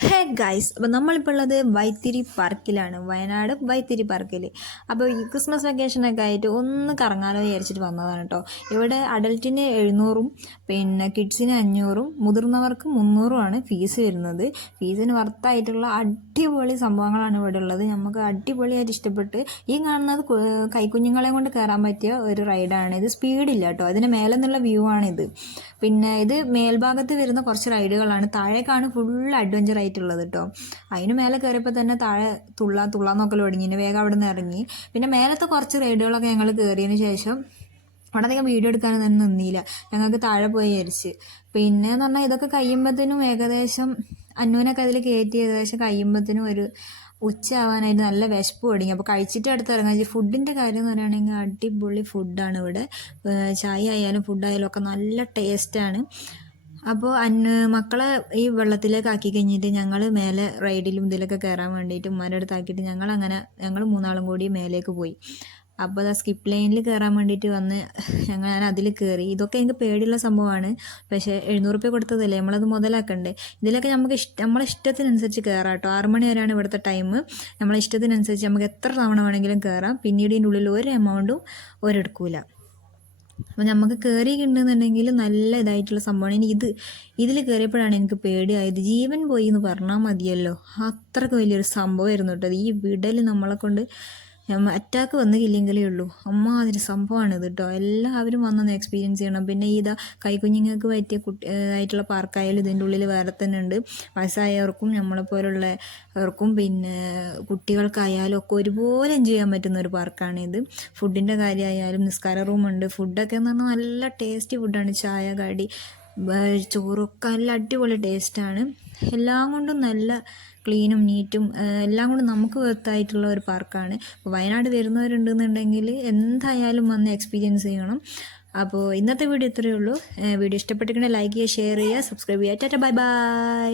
Hey guys, അപ്പോൾ നമ്മളിപ്പോൾ ഉള്ളത് വൈത്തിരി പാർക്കിലാണ്, വയനാട് വൈത്തിരി പാർക്കിൽ. അപ്പോൾ ഈ ക്രിസ്മസ് വെക്കേഷനൊക്കെ ആയിട്ട് ഒന്ന് കറങ്ങാനോ വിചാരിച്ചിട്ട് വന്നതാണ് കേട്ടോ. ഇവിടെ അഡൽറ്റിന് 700-ഉം പിന്നെ കിഡ്സിന് 500-ഉം മുതിർന്നവർക്ക് 300-ഉമാണ് ഫീസ് വരുന്നത്. ഫീസിന് വർത്തായിട്ടുള്ള അടിപൊളി സംഭവങ്ങളാണ് ഇവിടെ ഉള്ളത്. നമുക്ക് അടിപൊളിയായിട്ട് ഇഷ്ടപ്പെട്ട് ഈ കാണുന്നത് കൈക്കുഞ്ഞുങ്ങളെ കൊണ്ട് കയറാൻ പറ്റിയ ഒരു റൈഡാണ് ഇത്. സ്പീഡില്ല കേട്ടോ, അതിന് മേലെ നിന്നുള്ള വ്യൂ ആണിത്. പിന്നെ ഇത് മേൽഭാഗത്ത് വരുന്ന കുറച്ച് റൈഡുകളാണ്, താഴേക്കാണ് ഫുൾ അഡ്വഞ്ചർ ആയിട്ടുള്ളത് കേട്ടോ. അതിന് മേലെ കയറിയപ്പോൾ തന്നെ താഴെ തുള്ളാൻ നോക്കൽ തുടങ്ങി, വേഗം അവിടെ നിന്ന് ഇറങ്ങി. പിന്നെ മേലത്തെ കുറച്ച് റൈഡുകളൊക്കെ ഞങ്ങൾ കയറിയതിന് ശേഷം അവിടെ അധികം വീഡിയോ എടുക്കാനൊന്നും നിന്നില്ല, ഞങ്ങൾക്ക് താഴെ പോയി വിചാരിച്ച്. പിന്നെ എന്ന് പറഞ്ഞാൽ ഇതൊക്കെ കഴിയുമ്പോഴത്തേനും ഏകദേശം അന്നൂനൊക്കെ അതിൽ കയറ്റി ഏകദേശം കഴിയുമ്പോഴത്തേനും ഒരു ഉച്ച ആവാനായിട്ട് നല്ല വിശപ്പ് തുടങ്ങി. അപ്പോൾ കഴിച്ചിട്ട് അടുത്ത് ഇറങ്ങാൻ. ഫുഡിൻ്റെ കാര്യം എന്ന് പറയുകയാണെങ്കിൽ അടിപൊളി ഫുഡാണ് ഇവിടെ. ചായ ആയാലും ഫുഡായാലും ഒക്കെ നല്ല ടേസ്റ്റാണ്. അപ്പോൾ മക്കളെ ഈ വെള്ളത്തിലേക്ക് ആക്കി കഴിഞ്ഞിട്ട് ഞങ്ങൾ മേലെ റൈഡിലും ഇതിലൊക്കെ കയറാൻ വേണ്ടിയിട്ട് ഉമ്മാൻ്റെ അടുത്താക്കിയിട്ട് ഞങ്ങൾ മൂന്നാളും കൂടി മേലേക്ക് പോയി. അപ്പോൾ അത് സ്കിപ്പ് ലൈനിൽ കയറാൻ വേണ്ടിയിട്ട് വന്ന് ഞാൻ അതിൽ കയറി. ഇതൊക്കെ എനിക്ക് പേടിയുള്ള സംഭവമാണ്, പക്ഷേ 700 രൂപ കൊടുത്തതല്ലേ, നമ്മളത് മുതലാക്കണ്ടേ. ഇതിലൊക്കെ നമുക്ക് നമ്മളെ ഇഷ്ടത്തിനനുസരിച്ച് കയറാം കേട്ടോ. 6 മണി വരെയാണ് ഇവിടുത്തെ ടൈം. നമ്മളെ ഇഷ്ടത്തിനനുസരിച്ച് നമുക്ക് എത്ര തവണ വേണമെങ്കിലും കയറാം. പിന്നീട് ഇതിൻ്റെ ഉള്ളിൽ ഒരു എമൗണ്ടും ഒരെടുക്കൂല. അപ്പോൾ നമുക്ക് കയറിയിട്ടുണ്ടെന്നുണ്ടെങ്കിൽ നല്ല ഇതായിട്ടുള്ള സംഭവമാണ്. ഇനി ഇതിൽ കയറിയപ്പോഴാണ് എനിക്ക് പേടിയായത്. ജീവൻ പോയി എന്ന് പറഞ്ഞാൽ മതിയല്ലോ, അത്രയ്ക്ക് വലിയൊരു സംഭവമായിരുന്നു കേട്ടോ. ഈ വിടൽ നമ്മളെ കൊണ്ട് അറ്റാക്ക് വന്നില്ലെങ്കിലേ ഉള്ളൂ, അതിന് സംഭവമാണ് ഇത് കേട്ടോ. എല്ലാവരും വന്നൊന്ന് എക്സ്പീരിയൻസ് ചെയ്യണം. പിന്നെ കൈക്കുഞ്ഞുങ്ങൾക്ക് പറ്റിയ ആയിട്ടുള്ള പാർക്കായാലും ഇതിൻ്റെ ഉള്ളിൽ വേറെ തന്നെ ഉണ്ട്. വയസ്സായവർക്കും നമ്മളെപ്പോലുള്ളവർക്കും പിന്നെ കുട്ടികൾക്കായാലും ഒക്കെ ഒരുപോലെ എൻജോയ് ചെയ്യാൻ പറ്റുന്ന ഒരു പാർക്കാണിത്. ഫുഡിൻ്റെ കാര്യമായാലും നിസ്കാര റൂമുണ്ട്. ഫുഡൊക്കെ എന്ന് പറഞ്ഞാൽ നല്ല ടേസ്റ്റി ഫുഡാണ്. ചായ, കടി, ചോറൊക്കെ നല്ല അടിപൊളി ടേസ്റ്റാണ്. എല്ലാം കൊണ്ടും നല്ല ക്ലീനും നീറ്റും എല്ലാം കൊണ്ടും നമുക്ക് വെർത്തായിട്ടുള്ള ഒരു പാർക്കാണ്. അപ്പോൾ വയനാട് വരുന്നവരുണ്ടെന്നുണ്ടെങ്കിൽ എന്തായാലും വന്ന് എക്സ്പീരിയൻസ് ചെയ്യണം. അപ്പോൾ ഇന്നത്തെ വീഡിയോ ഇത്രയേ ഉള്ളൂ. വീഡിയോ ഇഷ്ടപ്പെട്ടിട്ടുണ്ടെങ്കിൽ ലൈക്ക് ചെയ്യുക, ഷെയർ ചെയ്യുക, സബ്സ്ക്രൈബ് ചെയ്യുക. Tata, bye bye.